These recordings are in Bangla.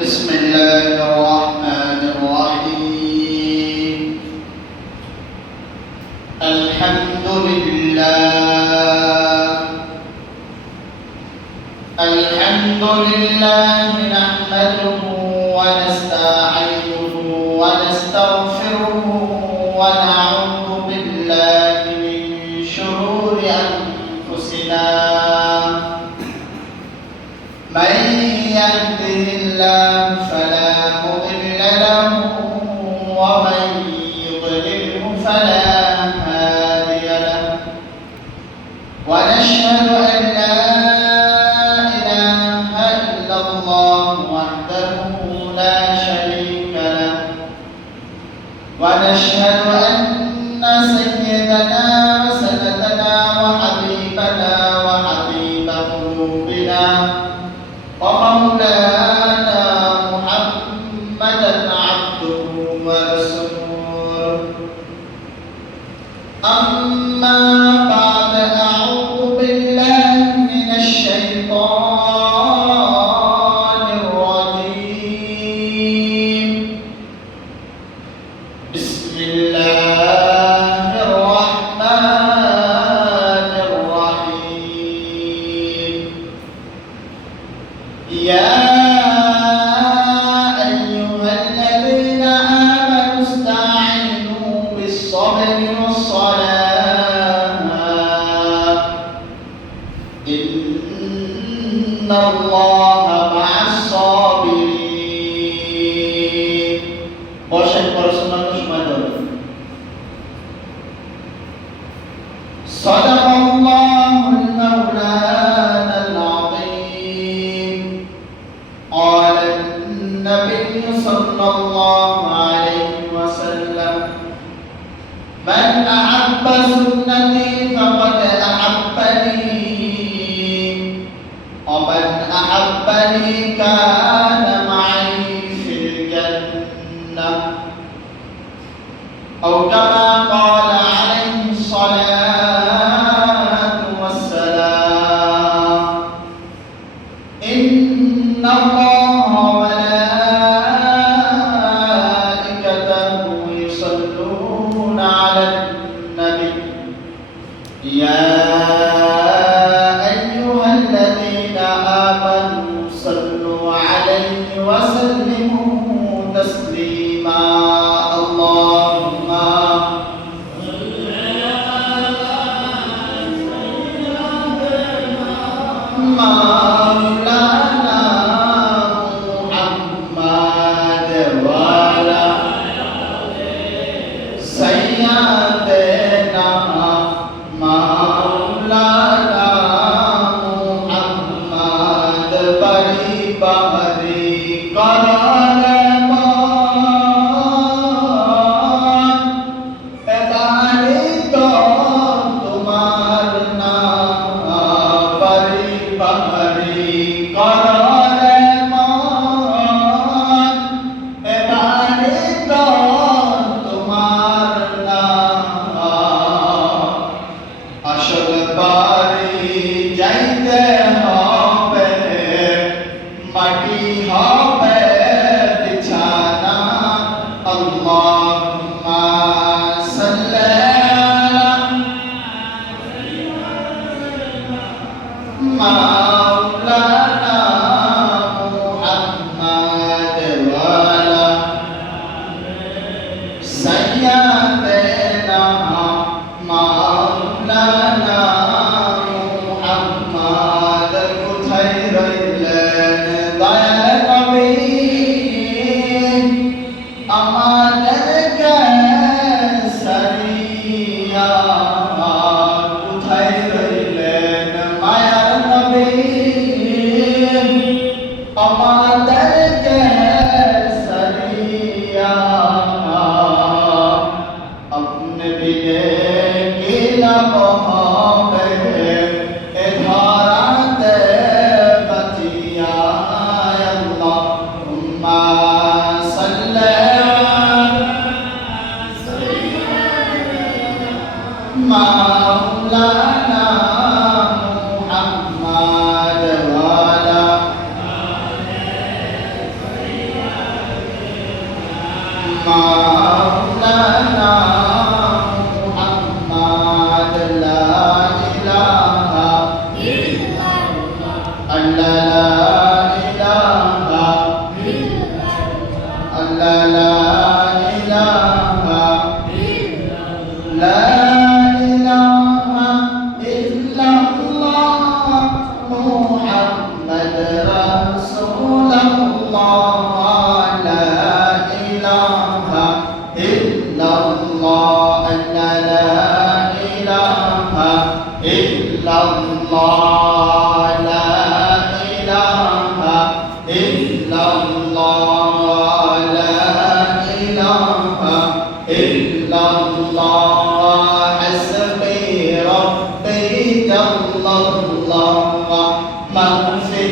بسم الله الرحمن الرحيم الحمد لله نحمده ونستعينه ونستغفره ونعوذ بالله من شرور أنفسنا من يهده الله فلا مضل له ومن يضلله فلا هادي له ونشهد أن لا إله إلا الله وحده لا شريك له ونشهد أن سيدنا وسندنا وحبيبنا وحبيب قلوبنا ومولانا محمدا عبده ورسوله أما بعد أعوذ بالله من الشيطان الرجيم بسم الله الرحمن الرحيم يا أيها الذين آمنوا استعينوا بالصبر والصلاة إن الله مع الصابرين বসেন পড়াশোনা সময় ধরে صدق الله المولانا العظيم قال النبي صلى الله عليه وسلم من أحب سنتي فقد أحبني ومن أحبني كان معي في الجنة أو كما قال عليه الصلاة والسلام إن الله وملائكته يصلون على النبي يا أيها الذين آمنوا صلوا عليه وسلموا تسليما اللهم مولانا محمد وعلى سيدنا مولانا محمد بری بری قرار مان এবারে তো তোমার নাম বরি বরি قرار মান এবারে তো তোমার নাম আসল বাড়ি যাইতে হবে মাটি হবে مولانا محمد لا إله إلا الله لا إله إلا الله لا إله لا إله إلا الله محمد رسول الله لا إله إلا الله لا إله إلا الله لا إله إلا الله لا إله إلا الله حسبي ربي جل الله من في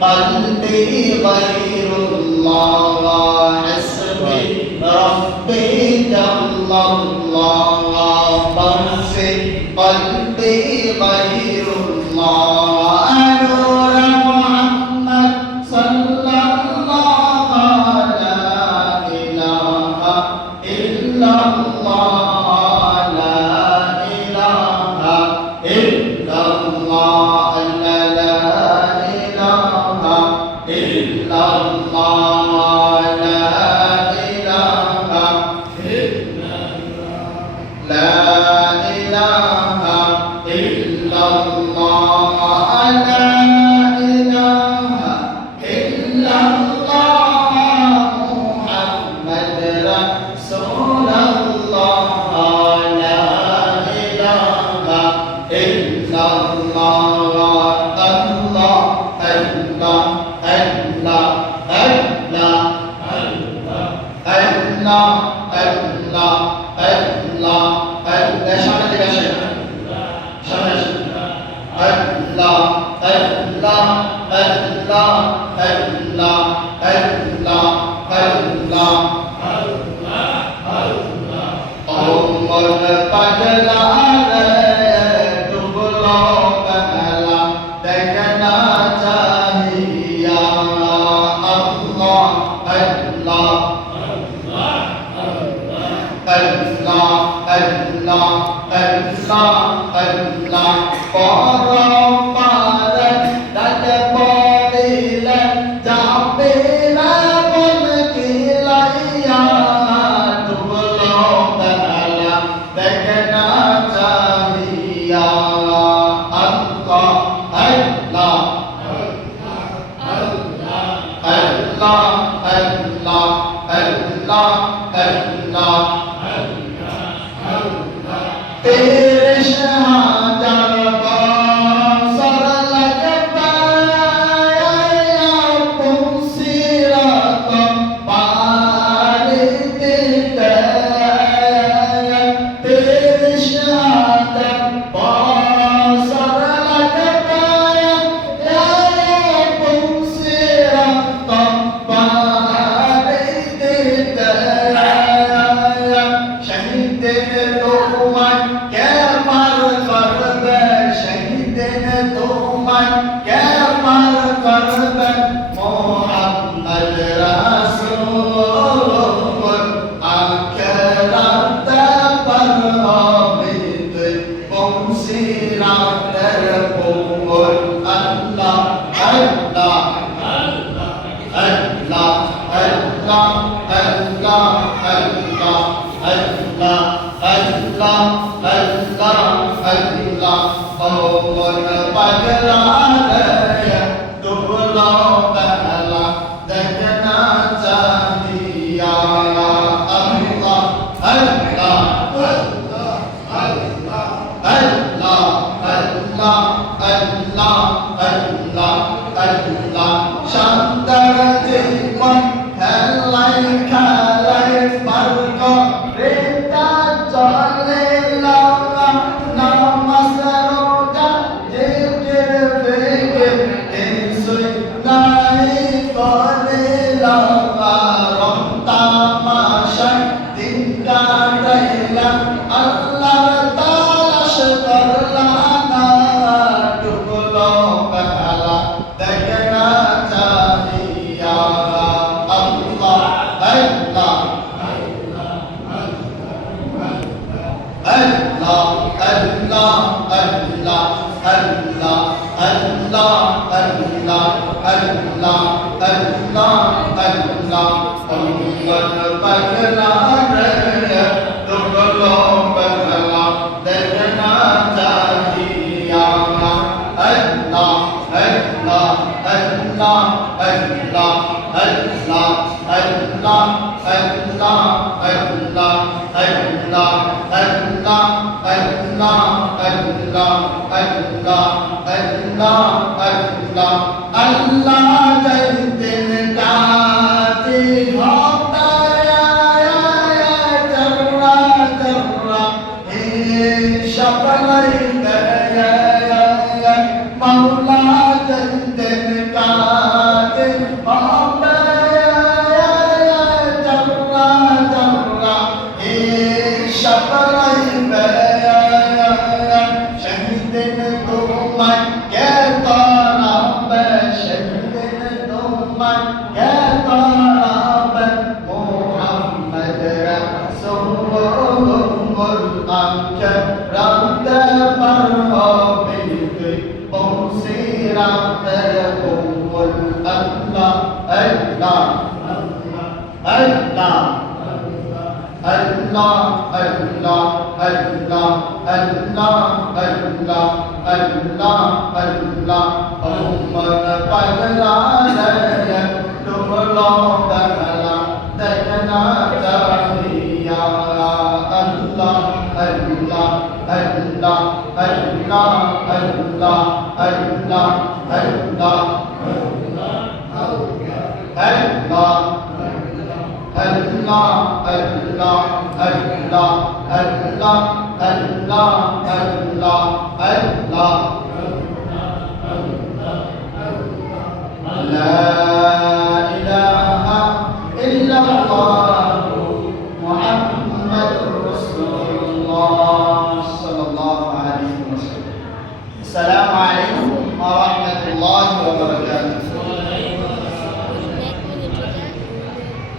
قلبي غير الله حسبي ربي جل الله من في قلبي غير الله نور محمد صلى الله لا إله إلا الله لا إله إلا الله لا إله إلا الله لا إله إلا الله لا إله إلا الله لا إله إلا الله محمد رسول الله لا إله إلا الله الله الله الله الله الله الله الله الله সামনে থেকে আসেন সামনে আসেন আল্লাহ আল্লাহ আল্লাহ আল্লাহ আল্লাহ আল্লাহ ও মন পাগলা রে ডুবলো কালা দেখনা চাহিয়া আল্লাহ আল্লাহ Allah, Allah, Allah, Allah, পরপারে ডাকে পড়িলে যাবে না মন কিলাইয়া ডুবলো বেলা দেখে না চাহিয়া আল্লাহ আল্লাহ আল্লাহ আল্লাহ আল্লাহ আল্লাহ तेरे शहादत बसर लगता या पुंसिरत पार देते तेरे शहादत बसर लगता या पुंसिरत पार देते शहीद তোমায় কে পার করবে শহীদিন তোমায় কে পার করবে মোহাম্মদ রাসূল আখিরাতে পার হবে তুই বংশীরাতের পুর আল্লাহ আল্লাহ আল্লাহ আল্লাহ আল্লাহ আল্লাহ আল্লাহ Allah, Allah, Allah, oh, mon pagla re, dublo bala, dekna chahiya, Allah, Allah, Allah, Allah, Allah, Allah, Allah, Allah, Allah, Shandar jikon, helai khalai farko. চলে নামাজ রোজা জিকির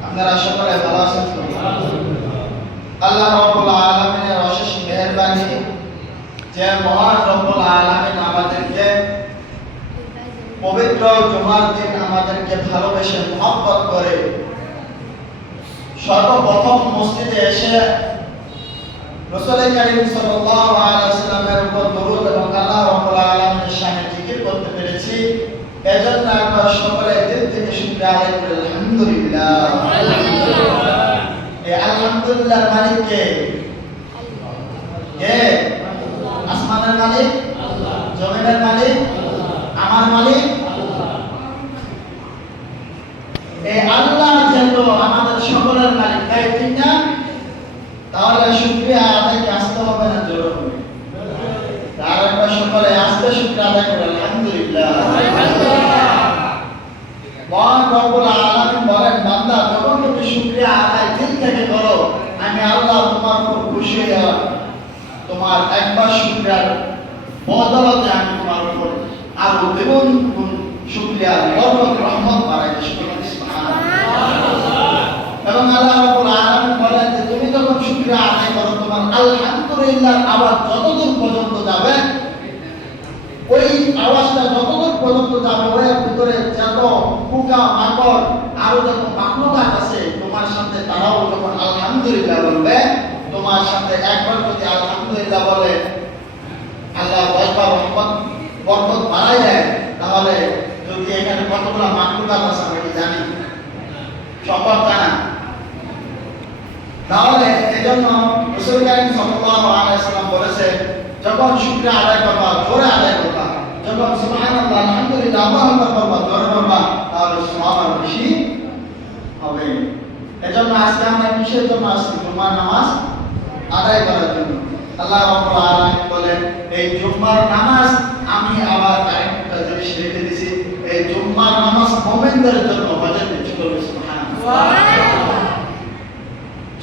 আপনারা সকলে ভালো আছেন তো? আল্লাহ রাব্বুল আলামিনের অশেষ মেহেরবানি যে মহান রব্বুল আলামিন আমাদেরকে পবিত্র জুমার দিন আমাদেরকে ভালোবেসে মহব্বত করে সর্বপ্রথম মসজিদে এসে রাসূল কারীম সাল্লাল্লাহু আলাইহি ওয়াসাল্লামের উপর দরুদ এবং আল্লাহ রাব্বুল আলামিনের শানে জিকির করতে পেরেছি। এজন্য আমরা সকলে দিল থেকে শুকরিয়া আদায় করি আলহামদুলিল্লাহ। এই আলহামদুলিল্লাহর মালিক কে? কে? আসমানের মালিক, আল্লাহ। জমিনের মালিক, আল্লাহ। আমার মালিক, আল্লাহ। এই আল্লাহ যেহেতু আমাদের সকলের মালিক, তাই ঠিক না? তাহলে শুকরিয়া আদায় আসতে হবে না, জোর হবে। তার আমরা সকলে আস্তে শুকরিয়া আদায় করি আলহামদুলিল্লাহ। মহান রব্বুল আলামিন বলেন, বান্দা যখন তুমি শুকরিয়া আদায় দিল থেকে করো, আমি আল্লাহ তোমার উপর খুশি হয়ে তোমার একবার শুকরিয়ার বদলতে আমি তোমার উপর আরো দ্বিগুণ গুণ শুকরিয়া বরকত রহমত বাড়াই দিই। সুবহানাল্লাহ। এবং আল্লাহ রাব্বুল আলামিন বলেন যে তুমি যখন শুকরিয়া আদায় করো, তোমার আলহামদুলিল্লাহ আওয়াজ যতদূর পর্যন্ত যাবে, ওই আওয়াজটা যতদূর পর্যন্ত যাবে, ওই ভিতরে যত পোকা মাকড় আরো যত মাখলুকাত আছে তোমার সাথে, তারাও যখন আলহামদুলিল্লাহ বলবে, তোমার সাথে একবার যদি আলহামদুলিল্লাহ বলে আল্লাহ দশবার রহমত বরকত বাড়াই দেয়, তাহলে যদি এখানে কতগুলো মাখলুকাত আছে আমরা কি জানি? সম্ভব না। তাহলে এজন্য রাসূল কারীম সাল্লাল্লাহু আলাইহি ওয়াসাল্লাম বলেছে, যখন শুকরিয়া আদায় করবা জোরে আদায় করবা, যখন সুবহানাল্লাহ আলহামদুলিল্লাহ আল্লাহু আকবার করবা জোরে করবা, তাহলে সওয়াব আরো বেশি হবে। এজন্য আজকে আমরা কিসের জন্য আসছি? জুমার নামাজ আদায় করার জন্য। আল্লাহ রাব্বুল আলামিন বলেন, এই জুমার নামাজ আমি আবার আরেকটা জিনিস রেখে দিয়েছি, এই জুমার নামাজ মুমিনদের জন্য হজের কিছু করবে। সুবহানাল্লাহ।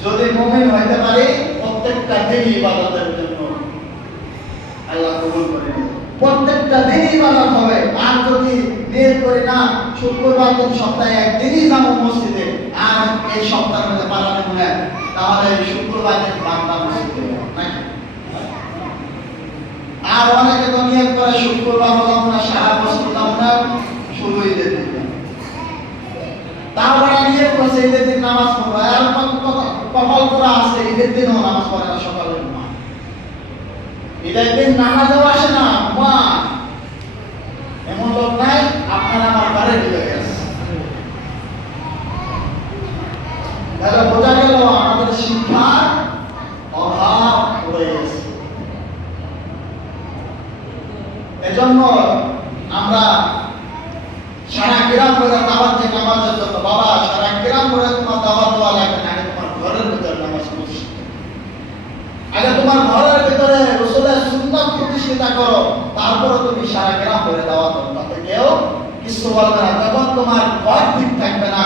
যদি মুমিন হইতে পারে প্রত্যেকটা দিন ইবাদতের জন্য আল্লাহ কবুল করে নেবেন। প্রত্যেকটা দিন ইবাদত হবে। আর যদি নিয়ত করি না শুক্রবার দিন সপ্তাহে একদিনই যাব মসজিদে, আর এই সপ্তাহের মধ্যে পারা দেব না, তাহলে শুক্রবার দিন বান্দা মসজিদে নাকি? আর অনেকে তো নিয়ত করে শুক্রবার যাব না, সারা বছর যাব না, শুধু ঈদের দিন। তারপরে নিয়ত করছে ঈদের দিন নামাজ পড়বে, আর কপাল করা আছে ঈদের দিনও নামাজ পড়ে না, সকালে ঘুমায়। ঈদের দিন নামাজও আসে না, ঘুমায়। এমন লোক নাই, আপনার আমার ঘরের ভিতরে আছে। তাহলে বোঝা গেল আমাদের শিক্ষার অভাব রয়ে গেছে। এজন্য আমরা সারা গ্রাম করে দাওয়াত দিয়ে নামাজের জন্য, বাবা সারা গ্রাম করে তোমার দাওয়াত দেওয়া লাগবে না, আগে তোমার ঘরের ভিতরে নামাজ পড়ছি, আগে তোমার ঘরের ভিতরে রাসূলের সুন্নাত প্রতিষ্ঠিত করো, তারপরে তুমি সারা গ্রাম করে দাওয়াত দাও। তাতে কেউ কিছু বলবে না। যখন তোমার ঘর ঠিক থাকবে না,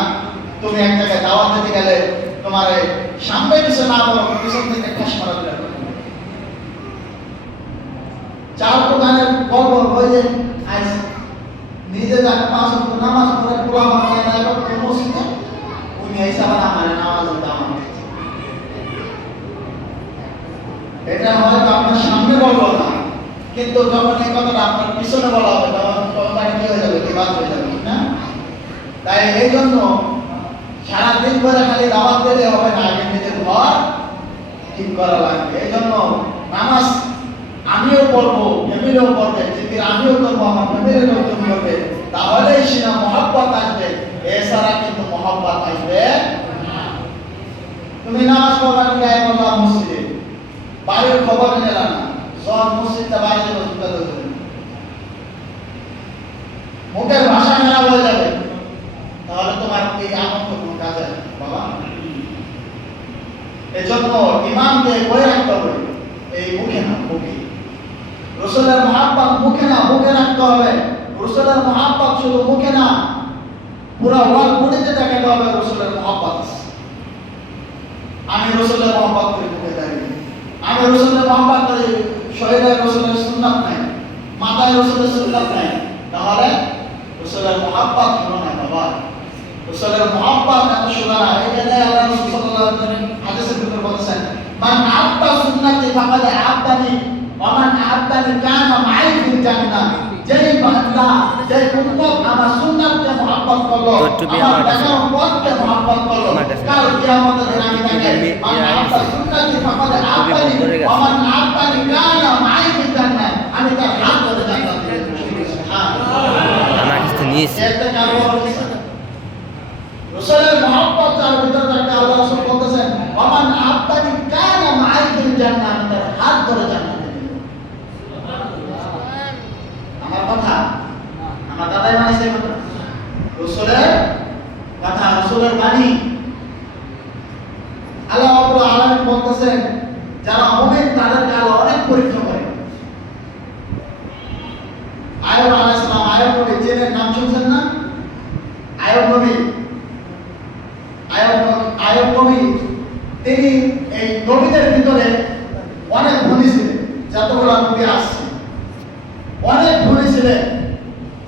তুমি এক জায়গায় দাওয়াত দিতে গেলে তোমার সামনে কিছু না বলো, পিছন থেকে ঠাস মারা দিলে চার দোকানের বলবো ওই যে আজ নিজে যাকে 5 ওয়াক্ত নামাজ পড়ে পুরা মানে না এবং মসজিদে উনি হিসাবে আমার নামাজের দাম। এটা হয়তো আপনার সামনে বলবো না, কিন্তু যখন এই কথাটা আপনার পিছনে বলা হবে তখন কথাটা কি হয়ে যাবে, বিবাদ হয়ে যাবে না? তাই এই জন্য সারাদিন ধরে খালি দাওয়াত দিলে হবে না, আগে নিজের ঘর ঠিক করা লাগবে। এই জন্য নামাজ আমিও পড়বো, ফ্যামিলিও পড়বে, জিকির আমিও করবো, আমার ফ্যামিলির লোকজন করবে, তাহলেই সেটা মহব্বত আসবে। এছাড়া কিন্তু মহব্বত আসবে না। তুমি নামাজ পড়বার গায়ে বললাম মসজিদে, বাড়ির খবর নিলাম না, সব মসজিদটা বাড়িতে বসে মুখের ভাষা খারাপ হয়ে যাবে, তাহলে তোমার এই আনন্দ কোনো কাজে বাবা। এজন্য ইমানকে বয়ে রাখতে হবে, এই মুখে না মুখে। রাসূলের মহব্বত মুখে না বুকে রাখতে হবে। রাসূলের মহব্বত শুধু মুখে না, পুরো ওয়াল বডিতে দেখাতে হবে রাসূলের মহব্বত। আমি রাসূলের মহব্বত করি মুখে দাঁড়িয়ে, আমি রাসূলের মহব্বত করি শরীরে রাসূলের সুন্নাত নাই, মাথায় রাসূলের সুন্নাত নাই, তাহলে রাসূলের মহব্বত হলো না বাবা। রাসূলের মহব্বত এত সোজা না। এখানে আল্লাহ রাসূল সাল্লাল্লাহু আলাইহি ওয়াসাল্লাম হাদিসের ভিতরে বলেছেন, মান আব্বা সুন্নতি ফাকাদ আব্বানি ওয়া মান আব্বানি কানা মাই ফিল জান্নাহ। যেই বান্দা, যেই উম্মত আমার সুন্নাতকে মহব্বত করলো, আমার দেখানো পথকে মহব্বত করলো, কাল কিয়ামতের দিন আমি তাকে মান আব্বা সুন্নতি ফাকাদ আব্বানি ওয়া মান আব্বানি কানা মাই ফিল জান্নাহ, আমি তার হাত ধরে জান্নাতে দেব। সুবহানাল্লাহ। আমার কাছে নিয়েছে এটা কারো রাসূলের মহব্বত তার ভিতরে থাকে। আল্লাহ রাসূল বলতেছেন, ওয়া মান আব্বানি কানা মাই ফিল জান্নাহ, আমি তার হাত ধরে জান্নাতে দেব। আমার কথা, আমার দাদাই বানাইছে কথা, রাসূলের কথা, রাসূলের বাণী। আল্লাহ রাব্বুল আলামিন বলতেছেন, যারা মুমিন তাদেরকে আল্লাহ অনেক পরীক্ষা করে। আয়ুব আলাইহিস সালাম, আয়ুব নবী, যিনি নাম শুনছেন না? আয়ুব নবী, আয়ুব নবী তিনি এই নবীদের ভিতরে অনেক ধনী ছিলেন, যতগুলো নবী আসছে অনেক ধনী ছিলেন।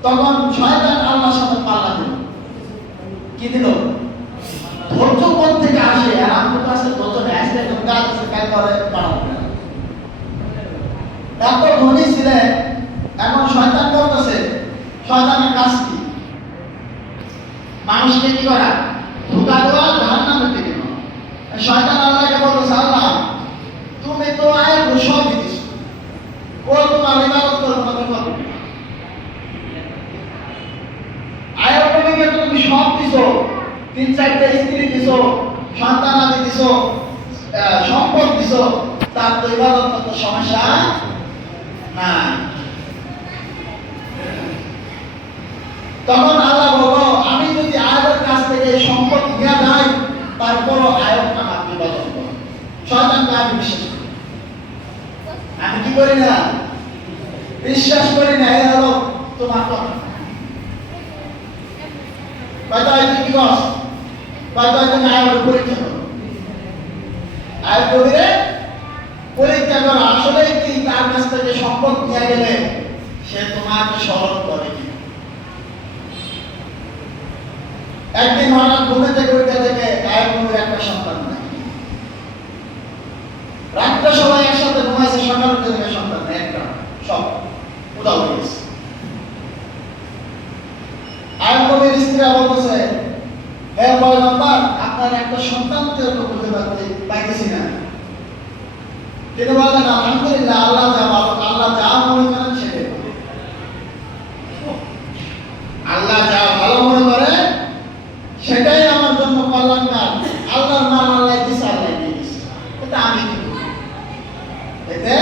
তখন শয়তান আল্লাহর সাথে পাল্লা দিল। কি দিল? ধৈর্য কোথা থেকে আসে? আর আমার কাছে ধৈর্য নেই, আসলে তুমি কাজ আছে কাজ করে পারো না। এত ধনী ছিলেন, এখন শয়তান করতেছে, শয়তানের কাজ কি? মানুষকে কি করা? ধোঁকা দেওয়া, জাহান্নামের দিকে নেওয়া। শয়তান আল্লাহকে বলতেছে, আল্লাহ তুমি তো আয়াত সব দিয়েছো, ও তোমার ইবাদত করবে না, তুমি করবে না। আয়াত নবীকে তুমি সব দিছো, 3-4টা স্ত্রী দিছো, সন্তান আদি দিছো, সম্পদ দিছো, তার তো ইবাদত করতে সমস্যা না। তখন আল্লাহ বলল, আমি যদি আয়াতের কাছ থেকে সম্পদ নিয়ে যাই, তারপরও আয়াত আমার ইবাদত করো। শয়তানকে আমি বিশ্বাস করি, আমি কি করি না? বিশ্বাস করি না। এই হলো তোমার কথা। হয়তো কি কস, হয়তো তুমি আয়াতের পরীক্ষা করো, আয়াত কবিরে পরীক্ষা করো, আসলে কি তার কাছ থেকে সম্পদ নিয়ে গেলে সে তোমাকে স্মরণ করে কি? একদিন হঠাৎ ঘুমে থেকে উঠে থেকে আয়াত নবীর একটা সন্তান নাই। রাতটা সবাই একসাথে ঘুমাইছে, সকাল উঠে থেকে সন্তান নাই, একটা সব উদাও হয়ে গেছে। আয়াত নবীর স্ত্রীরা বলতেছে, হে পয়গম্বর আপনার একটা সন্তান তো খুঁজে পাইতেছি না। তিনি বলেন আলহামদুলিল্লাহ, আল্লাহ যা ভালো, আল্লাহ যা মনে করেন সেটাই ভালো। আল্লাহ যা ভালো মনে করে সেটাই আমার জন্য কল্যাণকর। আল্লাহর মান আল্লাহ দিছে, আল্লাহ দিয়ে দিছে, এটা আমি কি করব? এতে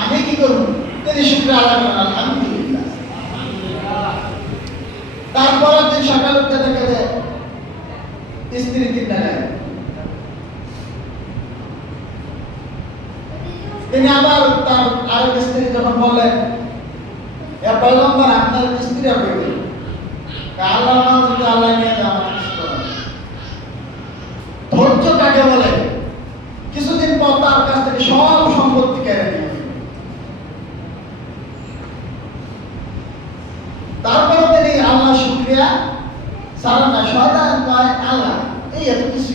আমি কি করব? তিনি শুকরিয়া আদায় করেন আলহামদুলিল্লাহ। তারপরের দিন সকালে উঠে দেখে যে স্ত্রী তিনটা নেয়। তিনি আবার তার আরেক স্ত্রী যখন বললেন, এ পয়গম্বর আপনার স্ত্রী হবে, আল্লাহ যদি আল্লাহ নিয়ে যায় আমার কিছু করার নেই। ধৈর্য কাকে বলে? কিছুদিন পর তার কাছ থেকে সব সম্পত্তি কেড়ে নিয়ে, তারপরে তিনি আল্লাহ শুকরিয়া সারা না শয়তান কয় আল্লাহ এই এত কিছু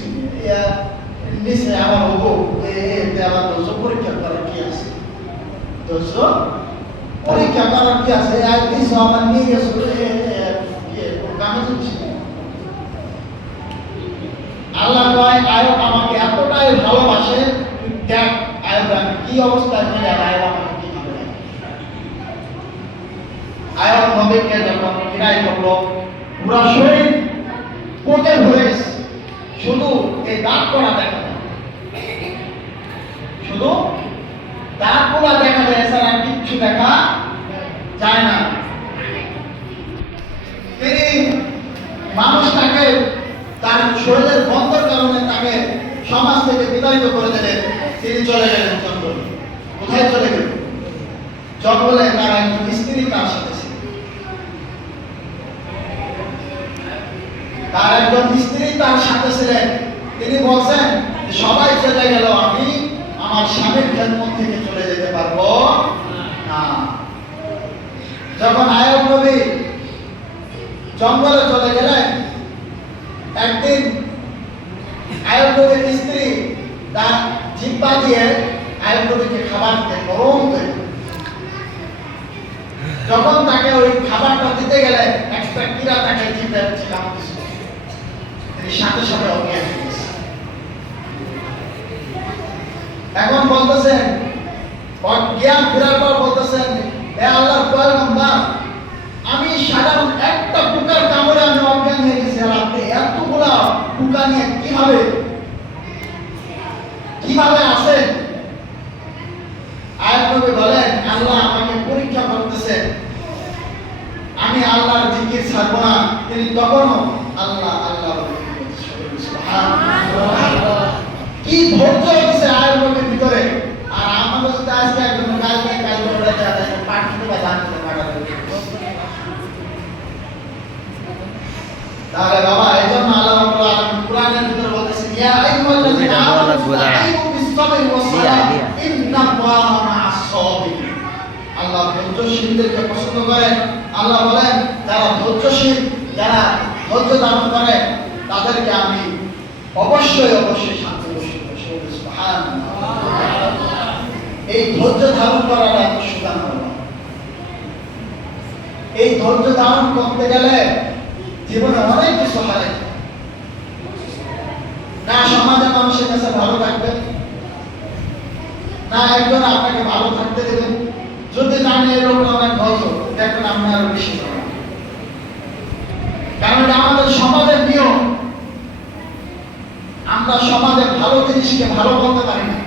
নিচে আমার হবো, এতে আমার দোষ পরীক্ষা করার কি আছে? দোষ পরীক্ষা করার কি আছে? আর কিছু আমার নিয়ে গেছে কামে চলছে। আল্লাহ কয় আয়ব আমাকে এতটাই ভালোবাসে, দেখ আয়ব কি অবস্থায় ছিল, আয়ব আমাকে কিভাবে দেখে। আয়ব নবীকে যখন কিরাই করলো, পুরা শরীর কোটে ভরে গেছে, শুধু এই দাঁত করা দেখা যায়, শুধু দাঁত গুলা দেখা যায়, এছাড়া কিচ্ছু দেখা যায় না। তিনি মানুষটাকে তার শরীরের বন্ধের কারণে তাকে সমাজ থেকে বিতাড়িত করে দিলেন। তিনি চলে গেলেন জঙ্গলে। কোথায় চলে গেলেন? জঙ্গলে তার একজন স্ত্রী তার সাথে ছিল। তার একজন স্ত্রী তার সাথে ছিলেন। তিনি বলছেন সবাই চলে গেল, আমি আমার স্বামীর খেদমত থেকে চলে যেতে পারবো না। যখন আয়ব নবী জঙ্গলে চলে গেলেন, একদিন আয়ব নবীর স্ত্রী তার জিহ্বা দিয়ে আয়ব নবীকে খাবার দিতে গরম করে, যখন তাকে ওই খাবারটা দিতে গেলে একটা কীড়া তাকে জিহ্বা চিকাম দিছিল, তিনি সাথে সাথে অজ্ঞান হয়ে গেছে। এখন বলতেছেন, জ্ঞান ফেরার পর বলতেছেন, হে আল্লাহর পয়গম্বর, আমি সাধারণ একটা পোকার কামড়ে আমি অজ্ঞান হয়ে গেছি, আর আপনি এতগুলা পোকা নিয়ে কিভাবে আছেন? আয়াত নবী বলেন, আল্লাহ আমাকে পরীক্ষা করতেছেন, আমি আল্লাহর জিকির ছাড়বো না। তিনি তখনও আল্লাহ আল্লাহ কি ধৈর্য হচ্ছে আয়াত নবীর ভিতরে। আর আমাদের সাথে আজকে একজন কাজ করে পাঠ বা জানতে পাঠাবে। তাহলে বাবা এই জন্য আল্লাহ রাব্বুল আলামিন কোরআনের ভিতরে বলতেছেন, ইয়া আইয়ুহাল্লাযীনা আমানু ইসতাঈনু বিস-সাবরি ওয়াস-সালাহ ইন্নাল্লাহা মা'আস-সাবিরিন। আল্লাহ ধৈর্যশীলদেরকে পছন্দ করেন। আল্লাহ বলেন যারা ধৈর্যশীল, যারা ধৈর্য ধারণ করে, তাদেরকে আমি অবশ্যই শান্তি বসিয়ে দেব। সুবহানাল্লাহ। এই ধৈর্য ধারণ করাটা এত সোজা নয়। এই ধৈর্য ধারণ করতে গেলে জীবনে অনেক কিছু হারাই, না সমাজের মানুষের কাছে ভালো থাকবে, না একজন আপনাকে ভালো থাকতে দেবে। যদি জানি এরকম অনেক ধৈর্য, দেখবেন আপনি আরো বেশি করেন। কারণ এটা আমাদের সমাজের নিয়ম। আমরা সমাজে ভালো জিনিসকে ভালো বলতে পারি না,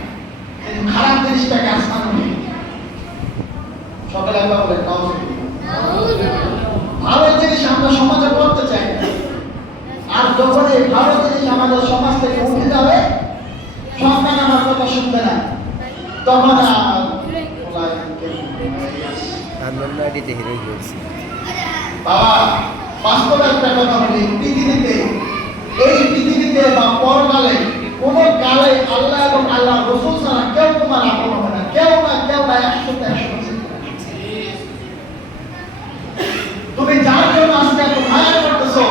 কিন্তু খারাপ জিনিসটাকে আসমানে নিয়ে সকালে একবার বলে ভালো জিনিস আমরা সমাজে করতে চাই না। আর যখন এই ভালো জিনিস আমাদের সমাজ থেকে উঠে যাবে, সন্তান আমার কথা শুনবে না, তখন বাবা বাস্তব একটা কথা বলি, এই পৃথিবীতে বা পরকালে কোন কালে আল্লাহ এবং আল্লাহ রাসূল ছাড়া কেউ তোমার আপন হবে না। কেউ না 100%। তুমি যার জন্য আজকে এত মায়া করতেছো,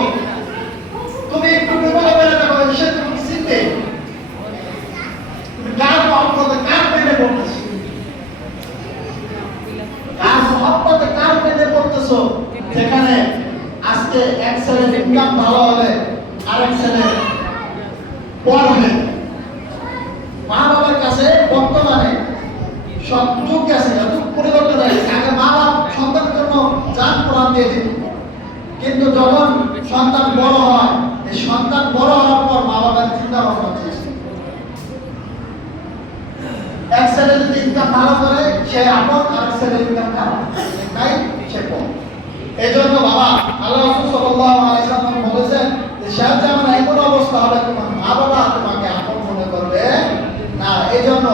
তুমি একটু বিপদে পড়ে যাবে, সে তুমি চিনবে, তুমি কার মহব্বতে কার প্রেমে পড়তেছো, কার মহব্বতে কার প্রেমে পড়তেছো। যেখানে আজকে এক ছেলের ইনকাম ভালো হলে আরেক সব যুগ গেছে, যুগ পরিবর্তন হয়ে গেছে। আগে মা বাপ সন্তানের জন্য জান প্রাণ দিয়ে দিত, কিন্তু যখন সন্তান বড় হয়, এই সন্তান বড় হওয়ার পর মা বাবার চিন্তা ভাবনা চেঞ্জ। এক ছেলে যদি ইনকাম ভালো করে সে আপন, আর ছেলে ইনকাম খারাপ তাই সে কম। এই জন্য বাবা আল্লাহ রাসূল সাল্লাল্লাহু আলাইহি ওয়াসাল্লাম বলেছেন যে শেষ জামানা এমন অবস্থা হবে তোমার মা বাবা তোমাকে আপন মনে করবে না। এই জন্য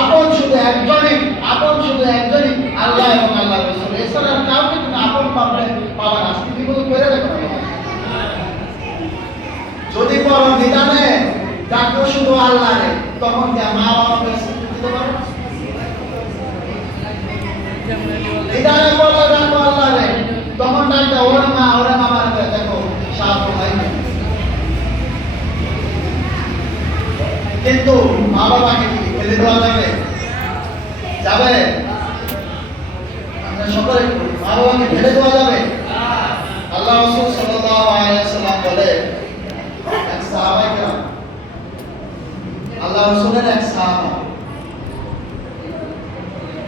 আপন শুধু একজনই, আপন শুধু একজনই, আল্লাহ এবং আল্লাহ রাসূল। এছাড়া কাউকে তুমি আপন পাবে না। তুমি বলে করে দেখো, যদি বড় নিদানে ডাকো শুধু আল্লাহরে, তখন কি মা বাবাকে দিতে পারো? নিদানে বলে ডাকো আল্লাহরে, তখন ডাকতে ওরে মা আমার দেখো সাপ ভাই। কিন্তু মা বাবাকে কি ফেলে দেওয়া যাবে? যাবে? আমরা সকলে মা বাবাকে ফেলে দেওয়া যাবে? আল্লাহ রাসূল সাল্লাল্লাহু আলাইহি ওয়াসাল্লাম বলে, এক সাহাবা কেরাম, আল্লাহ রাসূলের এক সাহাবা,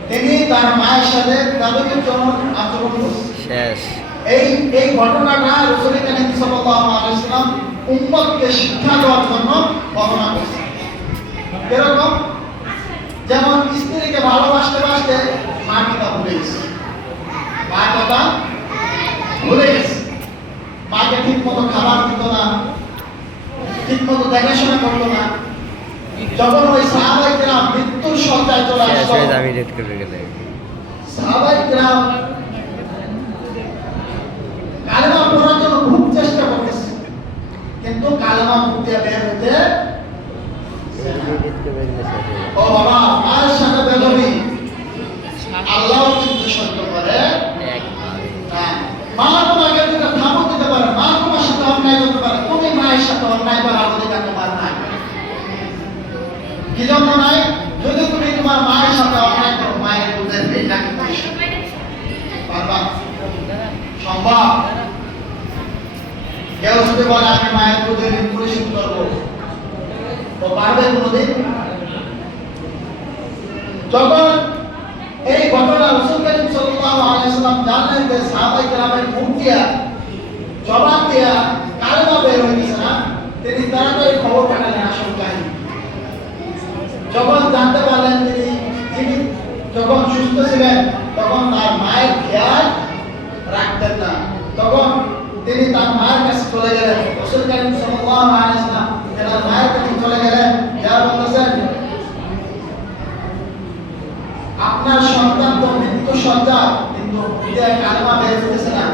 তিনি তার মায়ের সাথে যাবতীয় আচরণ শেষ। এই ঘটনাটা রাসূল কারীম সাল্লাল্লাহু আলাইহি ওয়াসাল্লাম উম্মতকে শিক্ষা দেওয়ার জন্য বর্ণনা করেছেন। এরকম যেমন স্ত্রীকে ভালোবাসতে বাসতে মা কথা ভুলে গেছে, মা কথা ভুলে গেছে, মাকে ঠিক মতো খাবার দিত না, ঠিক মতো দেখাশোনা করতো না। যখন ওই সাহাবায়ে কেরাম মৃত্যুর শয্যায় চলে আসলো, সাহাবায়ে কেরাম কালেমা পড়ার জন্য খুব চেষ্টা করতেছে, কিন্তু কালেমা মুখে বের হতে ও বাবা মায়ের সাথে বেদবি আল্লাহ কিন্তু সহ্য করে না। মা তোমাকে দুটো থামো দিতে পারে, মা তোমার সাথে অন্যায় করতে পারে, তুমি মায়ের সাথে অন্যায় করার অধিকার তোমার নাই। কি জন্য নাই? যদি তুমি তোমার মায়ের সাথে অন্যায় করো, মায়ের দুধের বিলটা কি পারবা? সম্ভব? কেউ যদি বলে আমি মায়ের দুধের ঋণ পরিশোধ করবো, তো পারবে কোনোদিন? যখন এই ঘটনা রাসূল কারীম সাল্লাল্লাহু আলাইহি ওয়াসাল্লাম জানলেন যে সাহাবায়ে কেরামের মুখ দিয়া জবান দিয়া কালেমা বের হইতেছে না, তিনি তাড়াতাড়ি খবর পাঠালেন আসল কাহিনী। যখন জানতে পারলেন তিনি যখন সুস্থ ছিলেন, তখন তার মায়ের খেয়াল রাখতেন না, তখন তিনি তার মায়ের কাছে চলে গেলেন। রাসূল কারীম সাল্লাল্লাহু আলাইহি ওয়াসাল্লাম তার মায়ের কাছে চলে গেলেন, যা বলতেছেন, আপনার সন্তান তো মৃত্যু সজ্জা, কিন্তু হৃদয়ে কালেমা বের হতেছে না,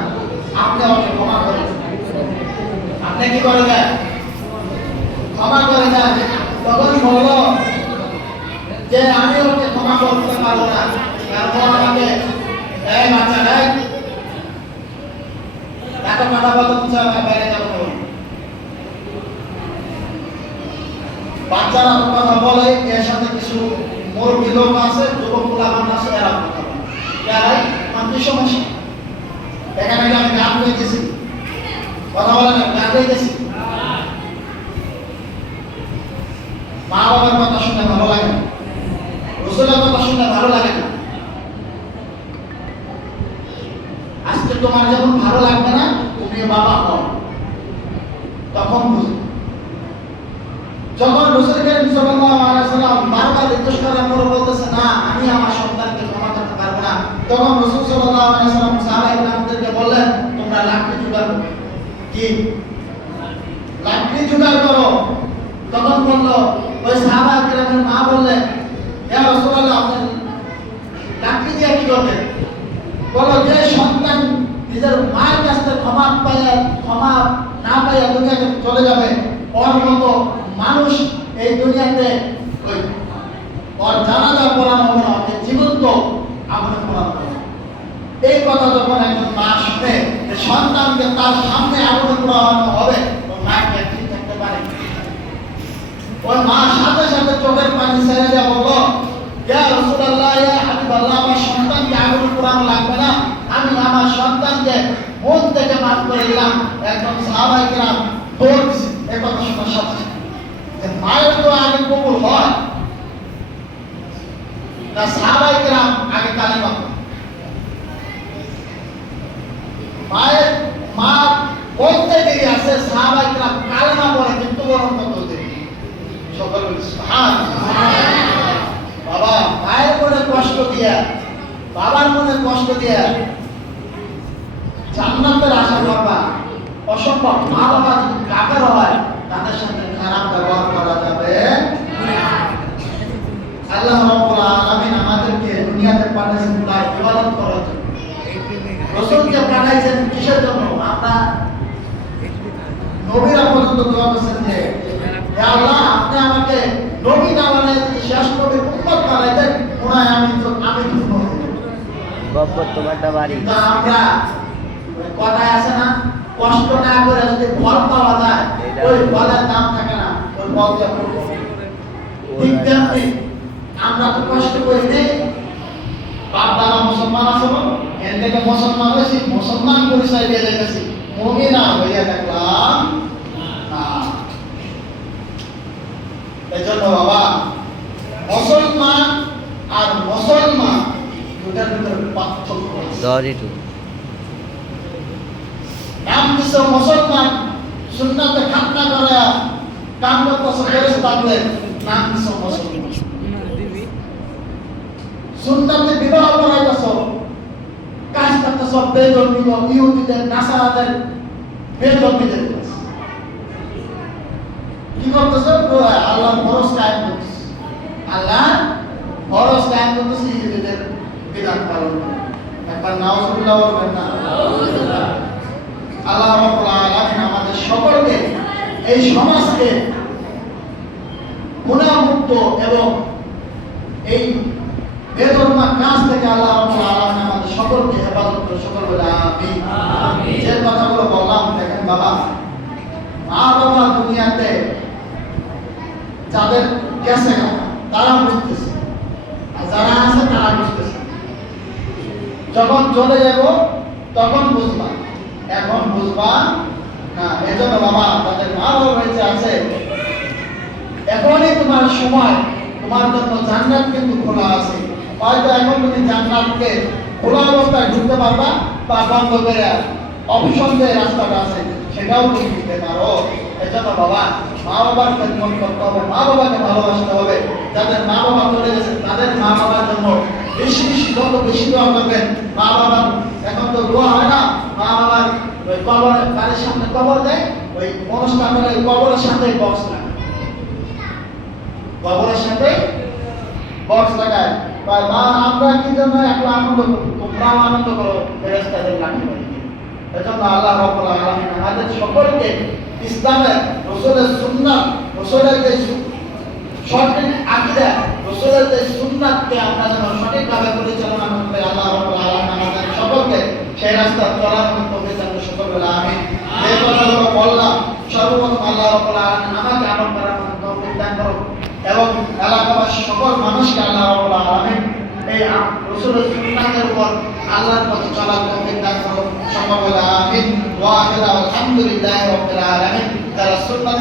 আপনি ওকে ক্ষমা করেন। আপনি কি করে দেন? ক্ষমা করে দেন। তখন বলল যে আমি ওকে ক্ষমা করতে পারবো না, কারণ আমাকে এই বাচ্চা নাই টাকা পাঠাবো, তো বাইরে যাবো। বাচ্চারা কথা বলে, এর সাথে কিছু মুরব্বী লোক আছে, যুবক পোলাপান আছে, এরা কথা বলে এরাই কি সমস্যা? এখানে আমি গান গাইতেছি, কথা বলে না, গান গাইতেছি। মা বাবার কথা শুনে ভালো লাগে না, রাসূলের কথা শুনে ভালো লাগে না। আজকে তোমার যখন ভালো লাগবে না, তুমি বাবা হও, তখন বুঝবে। যখন রাসূল কারীম সাল্লাল্লাহু আলাইহি ওয়াসাল্লাম বারবার রিকোয়েস্ট করার পর বলতেছে না আমি আমার সন্তানকে ক্ষমা করতে পারবো না, তখন রাসূল সাল্লাল্লাহু আলাইহি ওয়াসাল্লাম সাহাবায়ে কেরামদেরকে বললেন, তোমরা লাকড়ি জোগাড় করো। কি লাকড়ি জোগাড় করো? তখন বলল ওই সাহাবায়ে কেরামের মা বললেন, ইয়া রাসূলুল্লাহ, আপনি লাকড়ি দিয়ে কি করবেন? বলো যে সন্তান নিজের মায়ের কাছ থেকে ক্ষমা না পাইয়া দুনিয়াতে চলে যাবে, ওর মতো মানুষ এই দুনিয়াতে ওর জানাজা পড়ানো হবে না, জীবন্ত আগুনে পড়ানো হবে। এই কথা যখন একজন মা শুনে যে সন্তানকে তার সামনে আগুনে পোড়ানো হবে, ওর মাকে ঠিক থাকতে পারে? ওই মা সাথে সাথে চোখের পানি ছেড়ে দেওয়া বললো, ইয়া রাসূলুল্লাহ, ইয়া হাবিবাল্লাহ, আমার সন্তানকে আগুনে পোড়ানো লাগবে না, আমি আমার সন্তানকে মন থেকে মাফ করে দিলাম। একজন সাহাবায়ে কেরাম দৌড় দিছে এই কথা শোনার সাথে সাথে। মায়ের তো আগে কবুল হয় না, সাহাবায়ে দেওয়ার মতো দেরি। সকল বলি সুবহানাল্লাহ। বাবা মায়ের মনে কষ্ট দিয়া, বাবার মনে কষ্ট দিয়া জান্নাতের আশা করবা অসম্ভব। মা বাবা যদি কাফের হয় তাদের সাথে খারাপ ব্যবহার করা যাবে না। আল্লাহ রাব্বুল আলামিন আমাদেরকে দুনিয়াতে পাঠাইছেন তার ইবাদত করার জন্য। রাসূলকে পাঠাইছেন কিসের জন্য? আমরা নবীরা পর্যন্ত দোয়া করেছেন যে হে আল্লাহ আপনি আমাকে নবী না বানাই শেষ নবীর উম্মত বানাইতেন, মনে হয় আমি ধন্য হয়ে যাব। বাবা তোমারটা বাড়ি। কিন্তু আমরা কথায় আছে না, কষ্ট না করে যদি ফল পাওয়া যায় ওই ফলের দাম থাকে না, ওই ফল দিয়ে ঠিক তেমনি আমরা তো কষ্ট করি নেই। বাপ দাদা মুসলমান আছে, এর থেকে মুসলমান হয়েছি, মুসলমান পরিচয় দিয়ে রেখেছি, মুমিনা হইয়া দেখলাম না। এই জন্য বাবা মুসলমান আর মুসলমান দুটার ভিতরে পার্থক্য আছে। নাম দিছে মুসলমান, সুন্নাতে খাতনা করে কাম করতেছে ফেরেশতা বলে নাম দিছে মুসলমান। সুন্নাতে বিবাহ করাইতেছ, কাজ করতেছ বেদর্মী ইহুদিদের নাসারাদের বেদর্মীদের কি করতেছ? আল্লাহ ফরজ কায়েম করতেছ, আল্লাহ ফরজ কায়েম করতেছ, ইহুদিদের বিধান পালন করে। একবার নাউজুবিল্লাহ বলবেন না? আল্লাহ রাব্বুল আলামিন আমাদের সকলকে এই সমাজকে গুনাহমুক্ত এবং এই বেদরমা কাজ থেকে আল্লাহ রাব্বুল আলামিন আমাদের সকলকে হেফাজত করে। সকল বলে আমিন। যে কথাগুলো বললাম, দেখেন বাবা মা বাবা দুনিয়াতে যাদের গেছে তারা বুঝতেছে, আর যারা আছে তারা বুঝতেছে। যখন চলে যাব তখন বুঝবা, এখন বুঝবা না। এজন্য বাবা তাদের মা বাবা বেঁচে আছে, এখনই তোমার সময়, তোমার জন্য জান্নাত কিন্তু খোলা আছে। হয়তো এখন তুমি জান্নাতকে খোলা অবস্থায় ঢুকতে পারবা, বা বন্ধ করে অপশন যে রাস্তাটা আছে সেটাও তুমি দিতে পারো। এজন্য বাবা মা বাবার খেদমত করতে হবে, মা বাবাকে ভালোবাসতে হবে। যাদের মা বাবা চলে গেছে তাদের মা বাবার জন্য বেশি বেশি যত বেশি দোয়া করবেন। মা বাবার এখন তো দোয়া হয় না, মা বাবার ওই কবরের বাড়ির সামনে কবর দেয়, ওই অনুষ্ঠান হলে কবরের সাথে বক্স লাগায়, কবরের সাথে বক্স লাগায়। মা আমরা কি জন্য একলা আনন্দ করি, তোমরাও আনন্দ করো ফেরেশতাদের লাঠি মারি। এজন্য আল্লাহ রাব্বুল আলামিন আমাদের সকলকে ইসলামের রাসূলের সুন্নাত, রাসূলের যে সঠিক আকীদা, রাসূলের যে সুন্নাতকে আমরা যেন সঠিকভাবে পরিচালনা করতে আল্লাহ রাব্বুল আলামিন আমাদের সকলকে সেই রাস্তা চলার মতো তৌফিক দান করুন। সকল বলে আমিন। যে কথাগুলো বললাম সর্বপ্রথম আল্লাহ রাব্বুল আলামিন আমাকে আমল করার মতো তৌফিক দান করুন এবং এলাকাবাসী সকল মানুষকে আল্লাহ রাব্বুল আলামিন এই রাসূলের সুন্নাতের উপর আল্লাহর পথে চলার তৌফিক দান করুন। সকল বলে আমিন। ওয়া আখিরু আলহামদুলিল্লাহি রাব্বিল আলামিন। যারা সুন্নাত